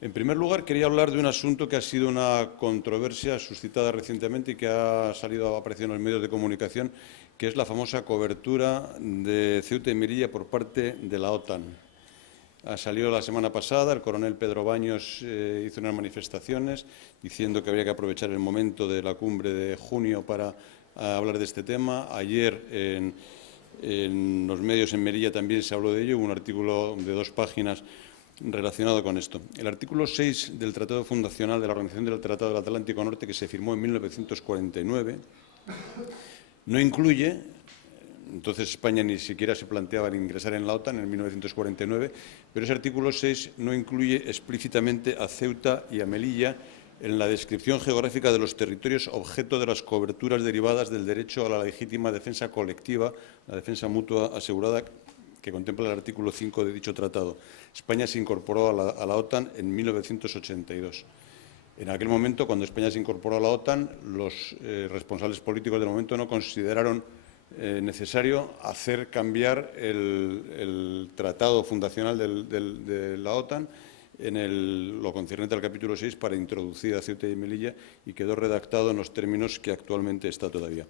En primer lugar, quería hablar de un asunto que ha sido una controversia suscitada recientemente y que ha aparecido en los medios de comunicación, que es la famosa cobertura de Ceuta y Melilla por parte de la OTAN. Salió la semana pasada, el coronel Pedro Baños hizo unas manifestaciones diciendo que había que aprovechar el momento de la cumbre de junio para hablar de este tema. Ayer en los medios en Melilla también se habló de ello, hubo un artículo de 2 páginas relacionado con esto. El artículo 6 del Tratado Fundacional de la Organización del Tratado del Atlántico Norte, que se firmó en 1949, no incluye, entonces España ni siquiera se planteaba ingresar en la OTAN en 1949, pero ese artículo 6 no incluye explícitamente a Ceuta y a Melilla en la descripción geográfica de los territorios objeto de las coberturas derivadas del derecho a la legítima defensa colectiva, la defensa mutua asegurada, que contempla el artículo 5 de dicho tratado. España se incorporó a la OTAN en 1982. En aquel momento, cuando España se incorporó a la OTAN, los responsables políticos del momento no consideraron necesario hacer cambiar el tratado fundacional de la OTAN en lo concerniente al capítulo 6 para introducir a Ceuta y Melilla, y quedó redactado en los términos que actualmente está todavía.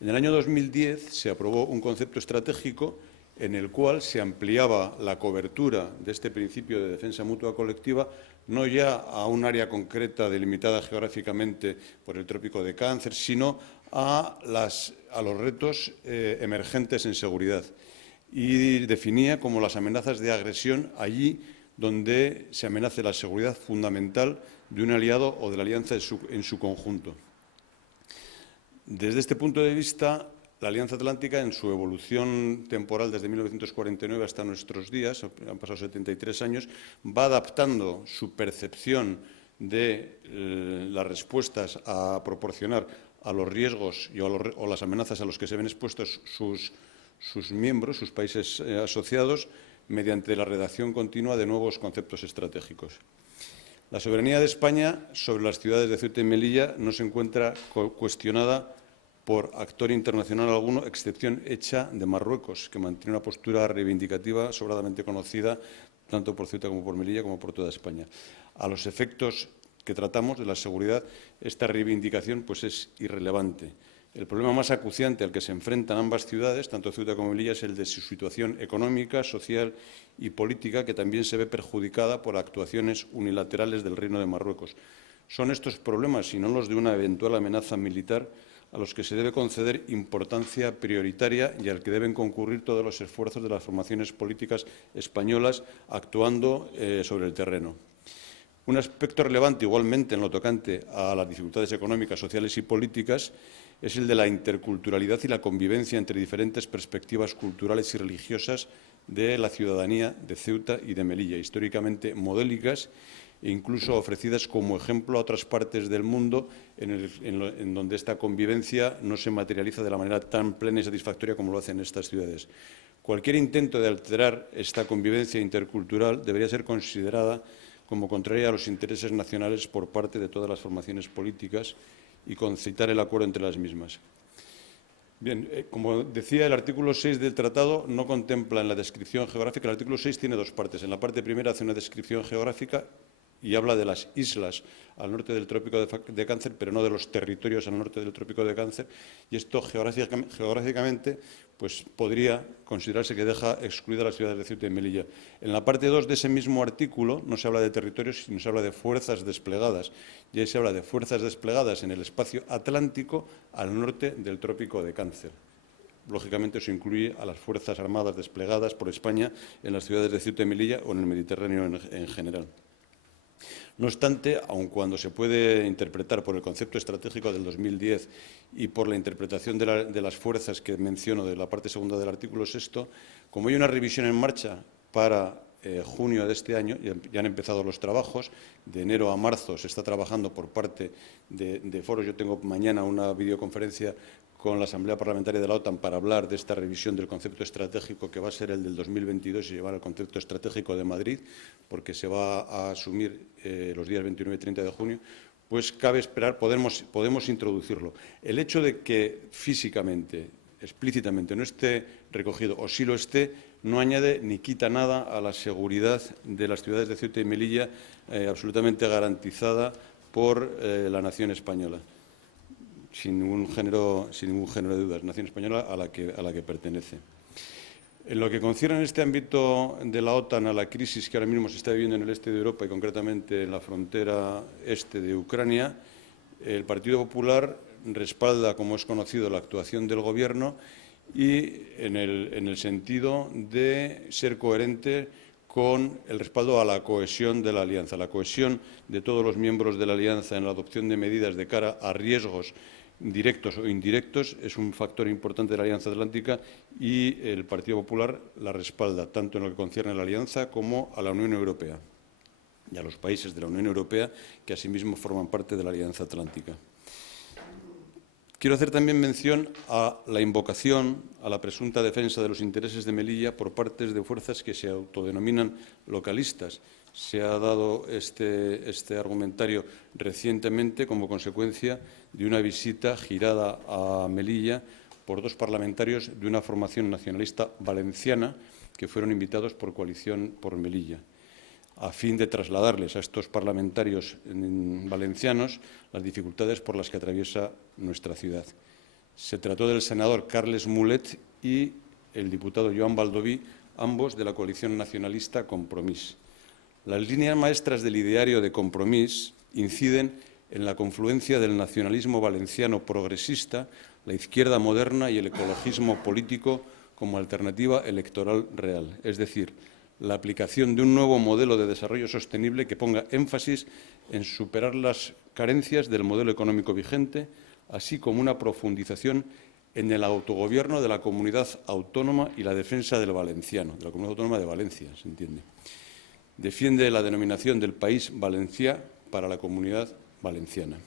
En el año 2010 se aprobó un concepto estratégico en el cual se ampliaba la cobertura de este principio de defensa mutua colectiva no ya a un área concreta delimitada geográficamente por el trópico de Cáncer, sino a los retos emergentes en seguridad, y definía como las amenazas de agresión allí donde se amenace la seguridad fundamental de un aliado o de la alianza en su conjunto. Desde este punto de vista, la Alianza Atlántica, en su evolución temporal desde 1949 hasta nuestros días, han pasado 73 años, va adaptando su percepción de las respuestas a proporcionar a los riesgos o las amenazas a los que se ven expuestos sus miembros, sus países asociados, mediante la redacción continua de nuevos conceptos estratégicos. La soberanía de España sobre las ciudades de Ceuta y Melilla no se encuentra cuestionada por actor internacional alguno, excepción hecha de Marruecos, que mantiene una postura reivindicativa sobradamente conocida tanto por Ceuta como por Melilla como por toda España. A los efectos que tratamos de la seguridad, esta reivindicación pues, es irrelevante. El problema más acuciante al que se enfrentan ambas ciudades, tanto Ceuta como Melilla, es el de su situación económica, social y política, que también se ve perjudicada por actuaciones unilaterales del Reino de Marruecos. Son estos problemas, y no los de una eventual amenaza militar, a los que se debe conceder importancia prioritaria y al que deben concurrir todos los esfuerzos de las formaciones políticas españolas actuando sobre el terreno. Un aspecto relevante, igualmente, en lo tocante a las dificultades económicas, sociales y políticas, es el de la interculturalidad y la convivencia entre diferentes perspectivas culturales y religiosas de la ciudadanía de Ceuta y de Melilla, históricamente modélicas e incluso ofrecidas como ejemplo a otras partes del mundo en donde esta convivencia no se materializa de la manera tan plena y satisfactoria como lo hacen estas ciudades. Cualquier intento de alterar esta convivencia intercultural debería ser considerada como contraria a los intereses nacionales por parte de todas las formaciones políticas y concitar el acuerdo entre las mismas. Bien, como decía, el artículo 6 del tratado no contempla en la descripción geográfica. El artículo 6 tiene 2 partes. En la parte primera hace una descripción geográfica y habla de las islas al norte del trópico de Cáncer, pero no de los territorios al norte del trópico de Cáncer, y esto geográficamente pues, podría considerarse que deja excluidas las ciudades de Ceuta y Melilla. En la parte 2 de ese mismo artículo no se habla de territorios, sino se habla de fuerzas desplegadas, y ahí se habla de fuerzas desplegadas en el espacio atlántico al norte del trópico de Cáncer. Lógicamente, eso incluye a las Fuerzas Armadas desplegadas por España en las ciudades de Ceuta y Melilla o en el Mediterráneo en general. No obstante, aun cuando se puede interpretar por el concepto estratégico del 2010 y por la interpretación de las fuerzas que menciono de la parte segunda del artículo 6, como hay una revisión en marcha para junio de este año, ya han empezado los trabajos, de enero a marzo se está trabajando por parte de foros. Yo tengo mañana una videoconferencia con la Asamblea Parlamentaria de la OTAN para hablar de esta revisión del concepto estratégico, que va a ser el del 2022 y llevar al concepto estratégico de Madrid, porque se va a asumir los días 29 y 30 de junio, pues cabe esperar, podemos introducirlo. El hecho de que físicamente explícitamente no esté recogido o sí lo esté, no añade ni quita nada a la seguridad de las ciudades de Ceuta y Melilla, absolutamente garantizada por la nación española, sin ningún género de dudas, nación española a la que pertenece. En lo que concierne en este ámbito de la OTAN a la crisis que ahora mismo se está viviendo en el este de Europa y concretamente en la frontera este de Ucrania, el Partido Popular respalda, como es conocido, la actuación del Gobierno y en el sentido de ser coherente con el respaldo a la cohesión de la Alianza, la cohesión de todos los miembros de la Alianza en la adopción de medidas de cara a riesgos directos o indirectos es un factor importante de la Alianza Atlántica y el Partido Popular la respalda, tanto en lo que concierne a la Alianza como a la Unión Europea y a los países de la Unión Europea que asimismo forman parte de la Alianza Atlántica. Quiero hacer también mención a la invocación a la presunta defensa de los intereses de Melilla por parte de fuerzas que se autodenominan localistas. Se ha dado este argumentario recientemente como consecuencia de una visita girada a Melilla por dos parlamentarios de una formación nacionalista valenciana que fueron invitados por Coalición por Melilla, a fin de trasladarles a estos parlamentarios valencianos las dificultades por las que atraviesa nuestra ciudad. Se trató del senador Carles Mulet y el diputado Joan Baldoví, ambos de la coalición nacionalista Compromís. Las líneas maestras del ideario de Compromís inciden en la confluencia del nacionalismo valenciano progresista, la izquierda moderna y el ecologismo político como alternativa electoral real, es decir, la aplicación de un nuevo modelo de desarrollo sostenible que ponga énfasis en superar las carencias del modelo económico vigente, así como una profundización en el autogobierno de la comunidad autónoma y la defensa del valenciano, de la comunidad autónoma de Valencia, se entiende. Defiende la denominación del País Valencià para la comunidad valenciana.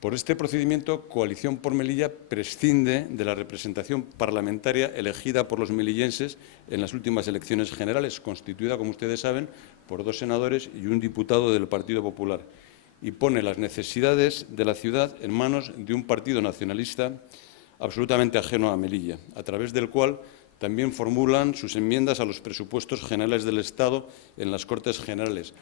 Por este procedimiento, Coalición por Melilla prescinde de la representación parlamentaria elegida por los melillenses en las últimas elecciones generales, constituida, como ustedes saben, por 2 senadores y un diputado del Partido Popular, y pone las necesidades de la ciudad en manos de un partido nacionalista absolutamente ajeno a Melilla, a través del cual también formulan sus enmiendas a los presupuestos generales del Estado en las Cortes Generales,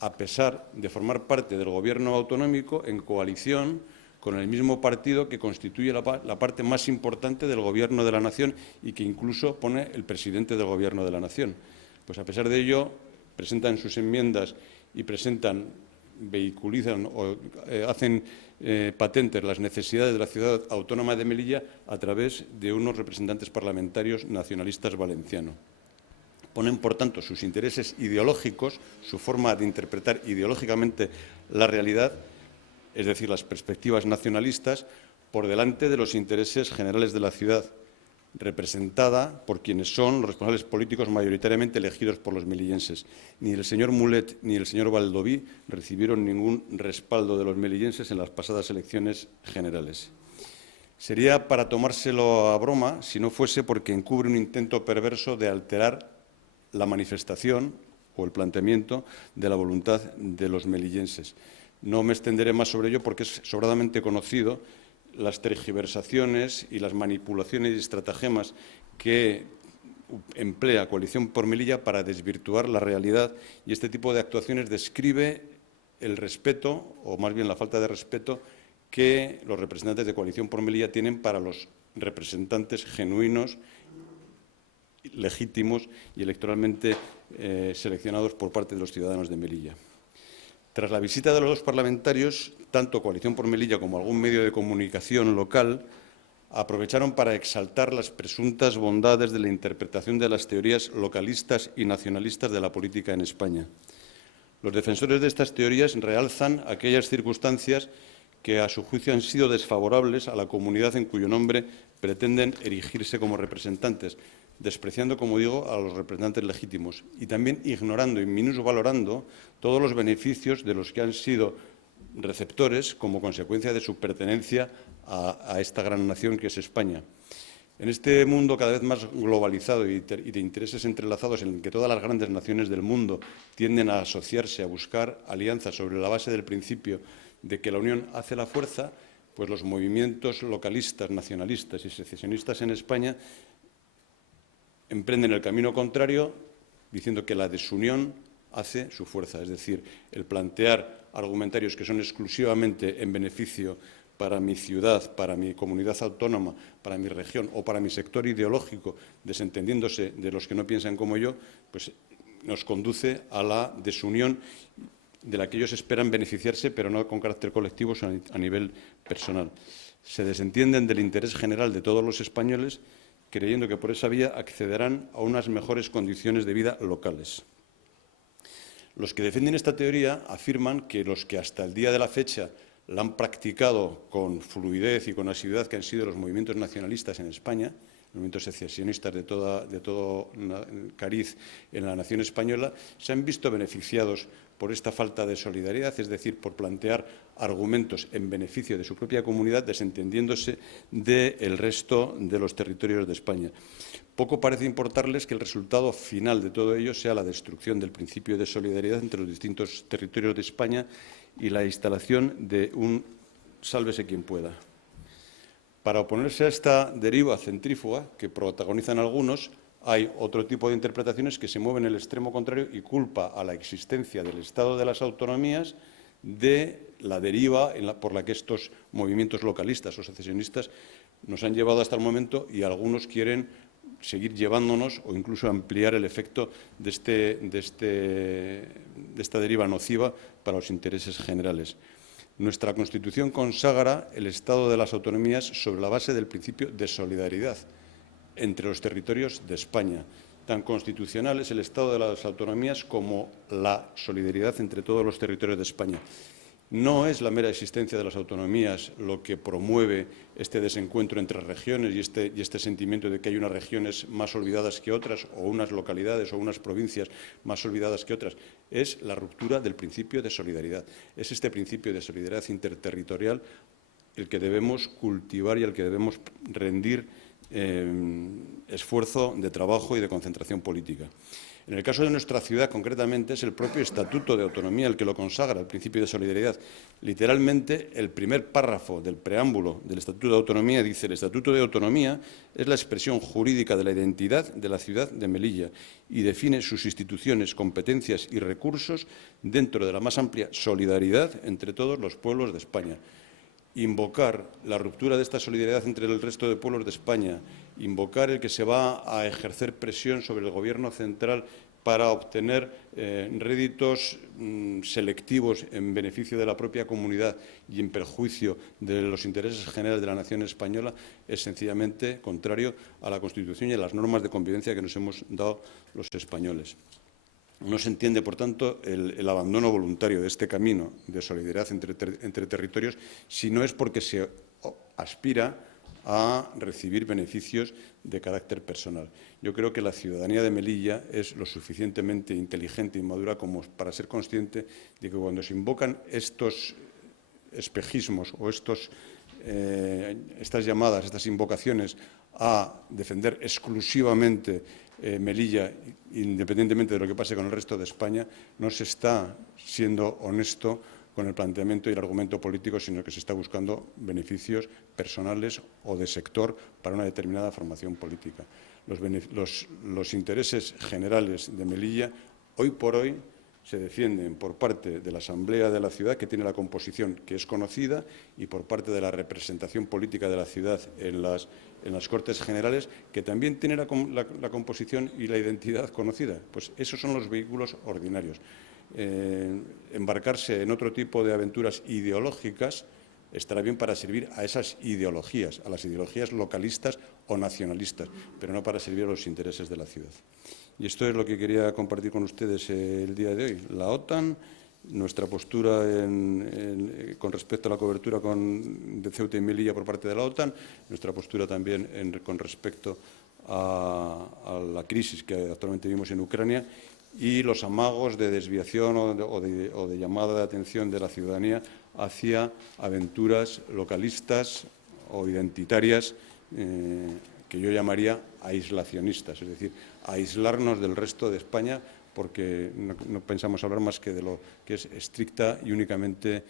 a pesar de formar parte del Gobierno autonómico en coalición con el mismo partido que constituye la parte más importante del Gobierno de la Nación y que incluso pone el presidente del Gobierno de la Nación. Pues a pesar de ello, presentan sus enmiendas y vehiculizan o hacen patentes las necesidades de la ciudad autónoma de Melilla a través de unos representantes parlamentarios nacionalistas valencianos. Ponen, por tanto, sus intereses ideológicos, su forma de interpretar ideológicamente la realidad, es decir, las perspectivas nacionalistas, por delante de los intereses generales de la ciudad, representada por quienes son los responsables políticos mayoritariamente elegidos por los melillenses. Ni el señor Mulet ni el señor Baldoví recibieron ningún respaldo de los melillenses en las pasadas elecciones generales. Sería para tomárselo a broma si no fuese porque encubre un intento perverso de alterar la manifestación o el planteamiento de la voluntad de los melillenses. No me extenderé más sobre ello porque es sobradamente conocido las tergiversaciones y las manipulaciones y estratagemas que emplea Coalición por Melilla para desvirtuar la realidad, y este tipo de actuaciones describe el respeto, o más bien la falta de respeto, que los representantes de Coalición por Melilla tienen para los representantes genuinos, legítimos y electoralmente seleccionados por parte de los ciudadanos de Melilla. Tras la visita de los 2 parlamentarios, tanto Coalición por Melilla como algún medio de comunicación local aprovecharon para exaltar las presuntas bondades de la interpretación de las teorías localistas y nacionalistas de la política en España. Los defensores de estas teorías realzan aquellas circunstancias que, a su juicio, han sido desfavorables a la comunidad en cuyo nombre pretenden erigirse como representantes, despreciando, como digo, a los representantes legítimos y también ignorando y minusvalorando todos los beneficios de los que han sido receptores como consecuencia de su pertenencia a esta gran nación que es España. En este mundo cada vez más globalizado y de intereses entrelazados, en el que todas las grandes naciones del mundo tienden a asociarse, a buscar alianzas sobre la base del principio de que la unión hace la fuerza, pues los movimientos localistas, nacionalistas y secesionistas en España emprenden el camino contrario, diciendo que la desunión hace su fuerza, es decir, el plantear argumentarios que son exclusivamente en beneficio para mi ciudad, para mi comunidad autónoma, para mi región o para mi sector ideológico, desentendiéndose de los que no piensan como yo, pues nos conduce a la desunión de la que ellos esperan beneficiarse, pero no con carácter colectivo, sino a nivel personal. Se desentienden del interés general de todos los españoles, creyendo que por esa vía accederán a unas mejores condiciones de vida locales. Los que defienden esta teoría afirman que los que hasta el día de la fecha la han practicado con fluidez y con asiduidad, que han sido los movimientos nacionalistas en España, los movimientos secesionistas de todo cariz en la nación española, se han visto beneficiados por esta falta de solidaridad, es decir, por plantear argumentos en beneficio de su propia comunidad, desentendiéndose del resto de los territorios de España. Poco parece importarles que el resultado final de todo ello sea la destrucción del principio de solidaridad entre los distintos territorios de España y la instalación de un sálvese quien pueda. Para oponerse a esta deriva centrífuga que protagonizan algunos, hay otro tipo de interpretaciones que se mueven en el extremo contrario y culpa a la existencia del Estado de las autonomías de la deriva por la que estos movimientos localistas o secesionistas nos han llevado hasta el momento, y algunos quieren seguir llevándonos o incluso ampliar el efecto de esta deriva nociva para los intereses generales. Nuestra Constitución consagra el Estado de las autonomías sobre la base del principio de solidaridad entre los territorios de España. Tan constitucional es el Estado de las autonomías como la solidaridad entre todos los territorios de España. No es la mera existencia de las autonomías lo que promueve este desencuentro entre regiones y este sentimiento de que hay unas regiones más olvidadas que otras, o unas localidades o unas provincias más olvidadas que otras. Es la ruptura del principio de solidaridad. Es este principio de solidaridad interterritorial el que debemos cultivar y al que debemos rendir esfuerzo de trabajo y de concentración política. En el caso de nuestra ciudad, concretamente, es el propio Estatuto de Autonomía el que lo consagra, el principio de solidaridad. Literalmente, el primer párrafo del preámbulo del Estatuto de Autonomía dice: el Estatuto de Autonomía es la expresión jurídica de la identidad de la ciudad de Melilla y define sus instituciones, competencias y recursos dentro de la más amplia solidaridad entre todos los pueblos de España. Invocar la ruptura de esta solidaridad entre el resto de pueblos de España, invocar el que se va a ejercer presión sobre el Gobierno central para obtener réditos selectivos en beneficio de la propia comunidad y en perjuicio de los intereses generales de la nación española, es sencillamente contrario a la Constitución y a las normas de convivencia que nos hemos dado los españoles. No se entiende, por tanto, el abandono voluntario de este camino de solidaridad entre territorios si no es porque se aspira a recibir beneficios de carácter personal. Yo creo que la ciudadanía de Melilla es lo suficientemente inteligente y madura como para ser consciente de que cuando se invocan estos espejismos o estas llamadas, estas invocaciones a defender exclusivamente Melilla, independientemente de lo que pase con el resto de España, no se está siendo honesto con el planteamiento y el argumento político, sino que se está buscando beneficios personales o de sector para una determinada formación política. Los intereses generales de Melilla, hoy por hoy, se defienden por parte de la Asamblea de la ciudad, que tiene la composición que es conocida, y por parte de la representación política de la ciudad en las Cortes Generales, que también tiene la composición y la identidad conocida. Pues esos son los vehículos ordinarios. Embarcarse en otro tipo de aventuras ideológicas estará bien para servir a esas ideologías, a las ideologías localistas o nacionalistas, pero no para servir a los intereses de la ciudad. Y esto es lo que quería compartir con ustedes el día de hoy. La OTAN, nuestra postura con respecto a la cobertura de Ceuta y Melilla por parte de la OTAN, nuestra postura también con respecto a la crisis que actualmente vivimos en Ucrania, y los amagos de desviación o de llamada de atención de la ciudadanía hacia aventuras localistas o identitarias que yo llamaría aislacionistas, es decir, aislarnos del resto de España porque no pensamos hablar más que de lo que es estricta y únicamente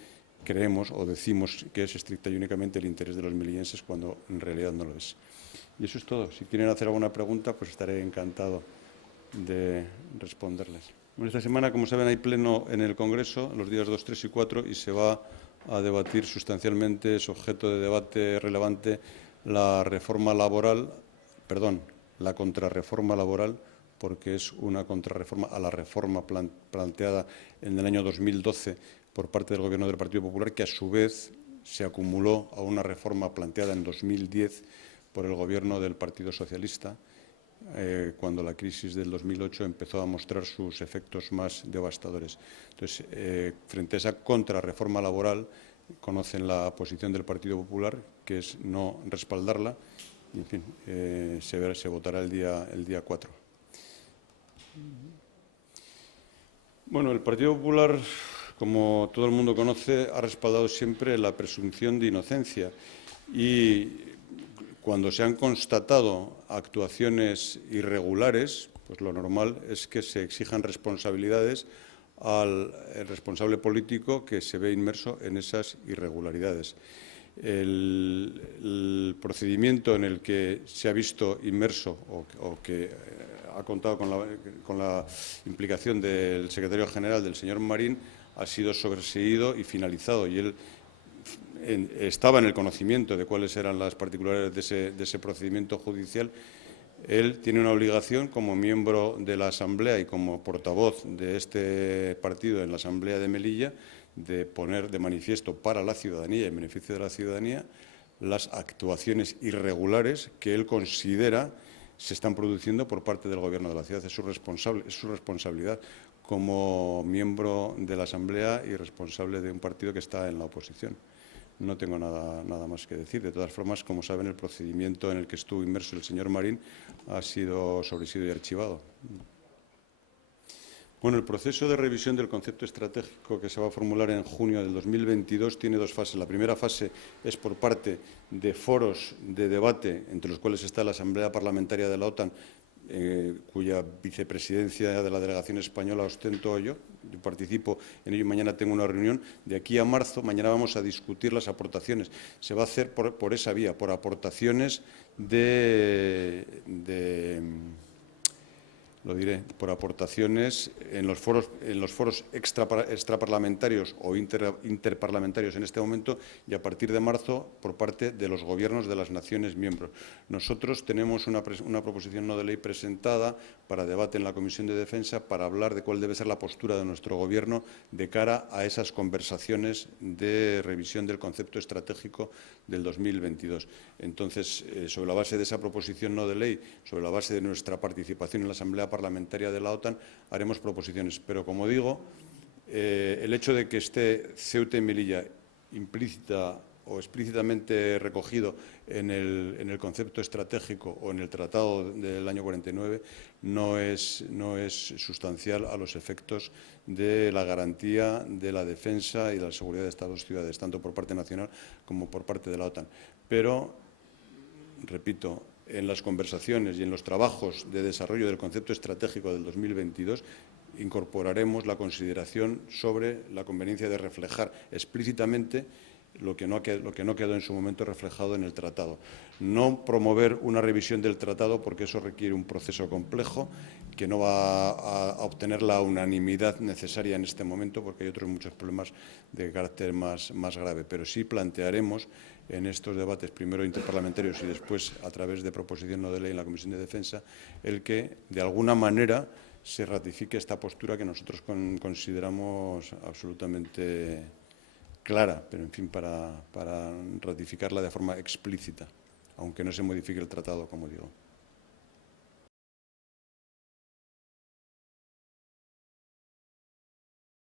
creemos o decimos que es estricta y únicamente el interés de los melillenses cuando en realidad no lo es. Y eso es todo. Si quieren hacer alguna pregunta, pues estaré encantado de responderles. Bueno, esta semana, como saben, hay pleno en el Congreso, los días 2, 3 y 4, y se va a debatir sustancialmente, es objeto de debate relevante, la contrarreforma laboral, porque es una contrarreforma a la reforma planteada en el año 2012 por parte del Gobierno del Partido Popular, que a su vez se acumuló a una reforma planteada en 2010 por el Gobierno del Partido Socialista, cuando la crisis del 2008 empezó a mostrar sus efectos más devastadores. Entonces, frente a esa contrarreforma laboral, conocen la posición del Partido Popular, que es no respaldarla, y, en fin, se votará el día 4. Bueno, el Partido Popular, como todo el mundo conoce, ha respaldado siempre la presunción de inocencia y cuando se han constatado actuaciones irregulares, pues lo normal es que se exijan responsabilidades al responsable político que se ve inmerso en esas irregularidades. El procedimiento en el que se ha visto inmerso o que ha contado con la implicación del secretario general, del señor Marín, ha sido sobreseído y finalizado, y él estaba en el conocimiento de cuáles eran las particularidades de ese procedimiento judicial. Él tiene una obligación como miembro de la Asamblea y como portavoz de este partido en la Asamblea de Melilla de poner de manifiesto para la ciudadanía y en beneficio de la ciudadanía las actuaciones irregulares que él considera se están produciendo por parte del Gobierno de la ciudad. Es su responsabilidad como miembro de la Asamblea y responsable de un partido que está en la oposición. No tengo nada más que decir. De todas formas, como saben, el procedimiento en el que estuvo inmerso el señor Marín ha sido sobreseído y archivado. Bueno, el proceso de revisión del concepto estratégico que se va a formular en junio del 2022 tiene dos fases. La primera fase es por parte de foros de debate, entre los cuales está la Asamblea Parlamentaria de la OTAN, cuya vicepresidencia de la delegación española ostento yo. Yo participo en ello y mañana tengo una reunión. De aquí a marzo, mañana vamos a discutir las aportaciones. Se va a hacer por esa vía, por aportaciones por aportaciones en los foros extraparlamentarios o interparlamentarios en este momento, y a partir de marzo por parte de los gobiernos de las naciones miembros. Nosotros tenemos una proposición no de ley presentada para debate en la Comisión de Defensa para hablar de cuál debe ser la postura de nuestro Gobierno de cara a esas conversaciones de revisión del concepto estratégico del 2022. Entonces, sobre la base de esa proposición no de ley, sobre la base de nuestra participación en la Asamblea Parlamentaria de la OTAN, haremos proposiciones. Pero, como digo, el hecho de que esté Ceuta y Melilla implícita o explícitamente recogido en el concepto estratégico o en el Tratado del año 49 no es sustancial a los efectos de la garantía de la defensa y de la seguridad de Estados y ciudades, tanto por parte nacional como por parte de la OTAN. Pero, repito, en las conversaciones y en los trabajos de desarrollo del concepto estratégico del 2022 incorporaremos la consideración sobre la conveniencia de reflejar explícitamente lo que no quedó en su momento reflejado en el tratado. No promover una revisión del tratado, porque eso requiere un proceso complejo que no va a obtener la unanimidad necesaria en este momento, porque hay otros muchos problemas de carácter más grave. Pero sí plantearemos en estos debates, primero interparlamentarios y después a través de proposición no de ley en la Comisión de Defensa, el que de alguna manera se ratifique esta postura que nosotros consideramos absolutamente clara, pero en fin, para ratificarla de forma explícita, aunque no se modifique el tratado, como digo.